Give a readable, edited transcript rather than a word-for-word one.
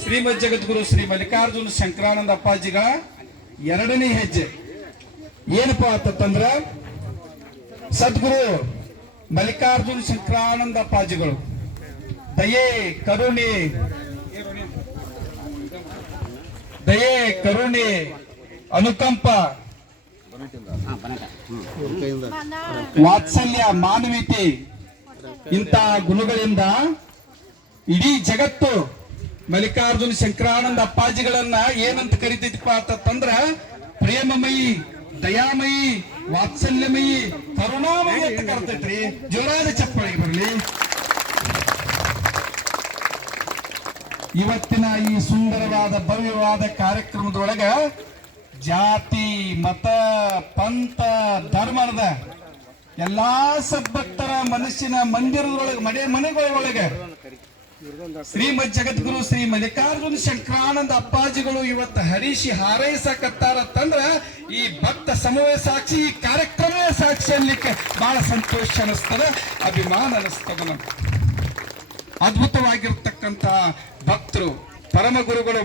ಶ್ರೀಮದ್ ಜಗದ್ಗುರು ಶ್ರೀ ಮಲ್ಲಿಕಾರ್ಜುನ ಶಂಕರಾನಂದ ಅಪ್ಪಾಜಿಗಳ ಎರಡನೇ ಹೆಜ್ಜೆ ಏನಪ್ಪಾ ಅಂತಂದ್ರ ಸದ್ಗುರು ಮಲ್ಲಿಕಾರ್ಜುನ ಶಂಕರಾನಂದ ಅಪ್ಪಾಜಿಗಳು ದಯೆ ಕರುಣೆ ಅನುಕಂಪ ವಾತ್ಸಲ್ಯ ಮಾನವೀಯತೆ ಇಂಥ ಗುಣಗಳಿಂದ ಇಡೀ ಜಗತ್ತು ಮಲ್ಲಿಕಾರ್ಜುನ ಶಂಕರಾನಂದ ಅಪ್ಪಾಜಿಗಳನ್ನ ಏನಂತ ಕರಿತೈತಿಪ್ಪ ಅಂತಂದ್ರ ಪ್ರೇಮಮಯಿ, ದಯಾಮಯಿ, ವಾತ್ಸಲ್ಯಮಯಿ, ಕರುಣಾಮಯಿ ಅಂತ ಕರ್ತೈತ್ರಿ. ಜೋರಾದ ಚಪ್ಪಾಳಿಗೆ ಬರಲಿ. ಇವತ್ತಿನ ಈ ಸುಂದರವಾದ ಭವ್ಯವಾದ ಕಾರ್ಯಕ್ರಮದೊಳಗ ಜಾತಿ, ಮತ, ಪಂಥ, ಧರ್ಮದ ಎಲ್ಲಾ ಸದ್ಭಕ್ತರ ಮನಸ್ಸಿನ ಮಂದಿರದೊಳಗೆ ಮನೆಗಳೊಳಗೆ ಶ್ರೀಮದ್ ಜಗದ್ಗುರು ಶ್ರೀ ಮಲ್ಲಿಕಾರ್ಜುನ ಶಂಕರಾನಂದ ಅಪ್ಪಾಜಿಗಳು ಇವತ್ತು ಹರಿಸಿ ಹಾರೈಸಕತ್ತಾರತ್ತಂದ್ರ ಈ ಭಕ್ತ ಸಮೂಹ ಸಾಕ್ಷಿ, ಈ ಕಾರ್ಯಕ್ರಮವೇ ಸಾಕ್ಷಿ ಅನ್ಲಿಕ್ಕೆ ಬಹಳ ಸಂತೋಷ ಅನಿಸ್ತದ, ಅಭಿಮಾನ ಅನಿಸ್ತದ. ನಮ್ಗೆ ಅದ್ಭುತವಾಗಿರ್ತಕ್ಕಂಥ ಭಕ್ತರು, ಪರಮ ಗುರುಗಳು